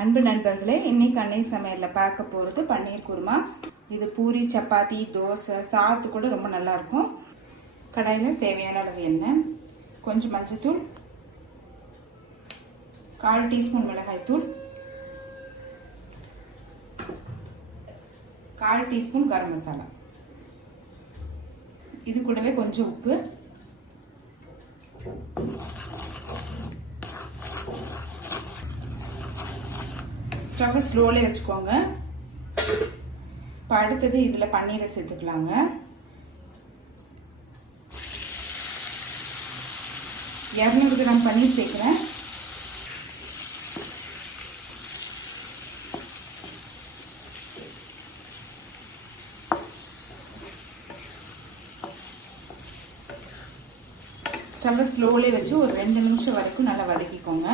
அன்பு நண்பர்களே, இன்னைக்கு அன்னை சமையல்ல பார்க்க போகிறது பன்னீர் குருமா. இது பூரி, சப்பாத்தி, தோசை, சாத்து கூட ரொம்ப நல்லா இருக்கும். கடாயில் தேவையான அளவு எண்ணெய், கொஞ்சம் மஞ்சத்தூள், 1/4 டீஸ்பூன் மிளகாய்த்தூள், 1/4 டீஸ்பூன் கரம் மசாலா, இது கூடவே கொஞ்சம் உப்பு, ஸ்டவ்வை ஸ்லோலே வச்சுக்கோங்க. இப்போ அடுத்தது இதில் பன்னீரை சேர்த்துக்கலாங்க. $200 பன்னீர் சேர்க்குறேன். ஸ்டவ்வை ஸ்லோலே வச்சு ஒரு 2 நிமிஷம் வரைக்கும் நல்லா வதக்கிக்கோங்க.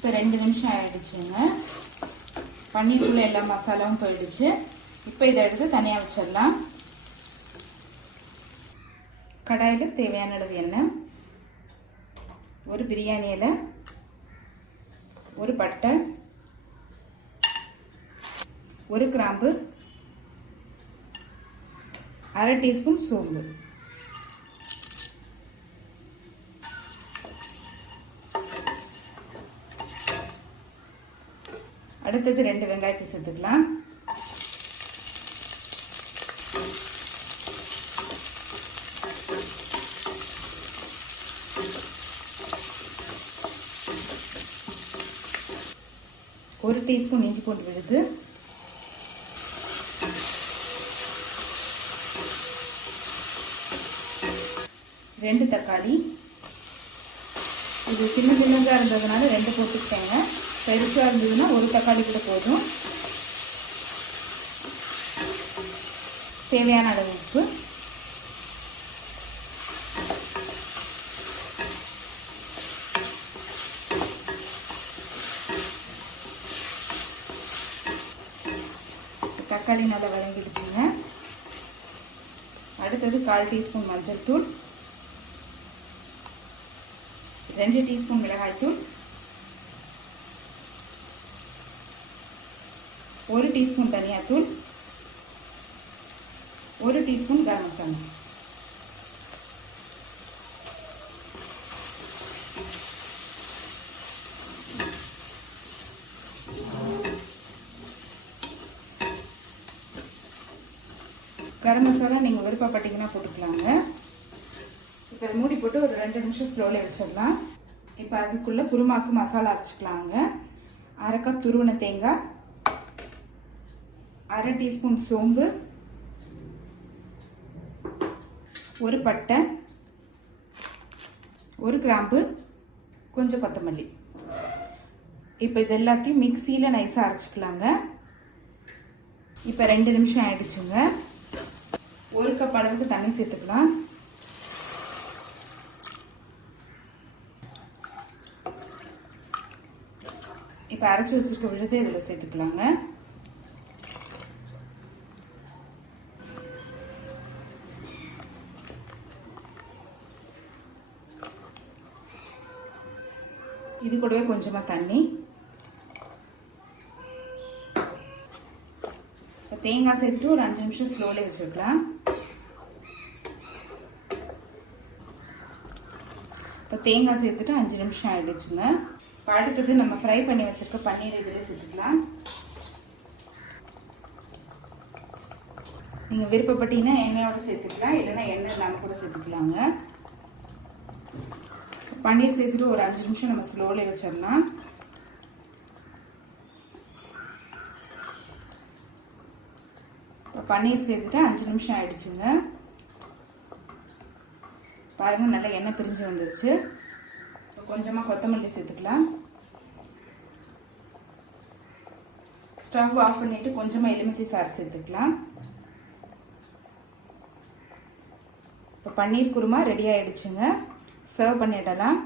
இப்போ 2 நிமிஷம் ஆயிடுச்சுங்க. பன்னீருக்குள்ள எல்லா மசாலாவும் போயிடுச்சு. இப்போ இதை எடுத்து தனியாக வச்சிடலாம். கடாயில் தேவையான அளவு எண்ணெய், ஒரு பிரியாணி இலை, ஒரு பட்டை, ஒரு கிராம்பு, 1/2 டீஸ்பூன் சோம்பு, அடுத்தது 2 வெங்காயத்தை சேர்த்துக்கலாம். ஒரு டீஸ்பூன் இஞ்சி பூண்டு விழுது, ரெண்டு தக்காளி. இது சின்ன சின்னதாக இருந்ததுனால 2 போட்டுக்கிட்டேங்க. பெருசாக இருந்ததுன்னா ஒரு தக்காளி கூட போதும். தேவையான அளவு உப்பு, தக்காளி நல்லா வதங்கிடுச்சுங்க. அடுத்தது 1/4 டீஸ்பூன் மஞ்சள் தூள், 2 டீஸ்பூன் மிளகாய்த்தூள், 1 டீஸ்பூன் தனியாத்தூள், 1 டீஸ்பூன் கரம் மசாலா. கரம் மசாலா நீங்கள் விருப்பப்பட்டீங்கன்னா போட்டுக்கலாங்க. இப்போ மூடி போட்டு ஒரு 2 நிமிஷம் ஸ்லோவில் வச்சிடலாம். இப்போ அதுக்குள்ளே குருமாக்கு மசாலா அரைச்சிக்கலாங்க. 1/2 கப் துருவன தேங்காய், 1/2 டீஸ்பூன் சோம்பு, ஒரு பட்டை, ஒரு கிராம்பு, கொஞ்சம் கொத்தமல்லி. இப்போ இது எல்லாத்தையும் மிக்சியில் நைஸாக அரைச்சிக்கலாங்க. இப்போ 2 நிமிஷம் ஆயிடுச்சுங்க. 1 கப் அளவுக்கு தண்ணி சேர்த்துக்கலாம். இப்போ அரைச்சி வச்சிருக்க விழுதை இதில் சேர்த்துக்கலாங்க. இது கூடவே கொஞ்சமாக தண்ணி. இப்போ தேங்காய் சேர்த்துட்டு ஒரு 5 நிமிஷம் ஸ்லோலே வச்சுருக்கலாம். இப்போ தேங்காய் சேர்த்துட்டு 5 நிமிஷம் ஆகிடுச்சுங்க. இப்போ அடுத்தது நம்ம ஃப்ரை பண்ணி வச்சுருக்க பன்னீர் இதில் சேர்த்துக்கலாம். நீங்கள் விருப்பப்பட்டீங்கன்னா எண்ணெயோடு சேர்த்துக்கலாம், இல்லைன்னா எண்ணெய் இல்லாமல் கூட சேர்த்துக்கலாங்க. பன்னீர் சேர்த்துட்டு ஒரு 5 நிமிஷம் நம்ம ஸ்லோலே வச்சிடலாம். இப்போ பன்னீர் சேர்த்துட்டு 5 நிமிஷம் ஆயிடுச்சுங்க. பாருங்கள், நல்லா எண்ணெய் பிரிஞ்சு வந்துருச்சு. கொஞ்சமாக கொத்தமல்லி சேர்த்துக்கலாம். ஸ்டவ் ஆஃப் பண்ணிவிட்டு கொஞ்சமாக எலுமிச்சை சாறு சேர்த்துக்கலாம். இப்போ பன்னீர் குருமா ரெடி ஆகிடுச்சுங்க. சர்வ் பண்ணிடலாம்.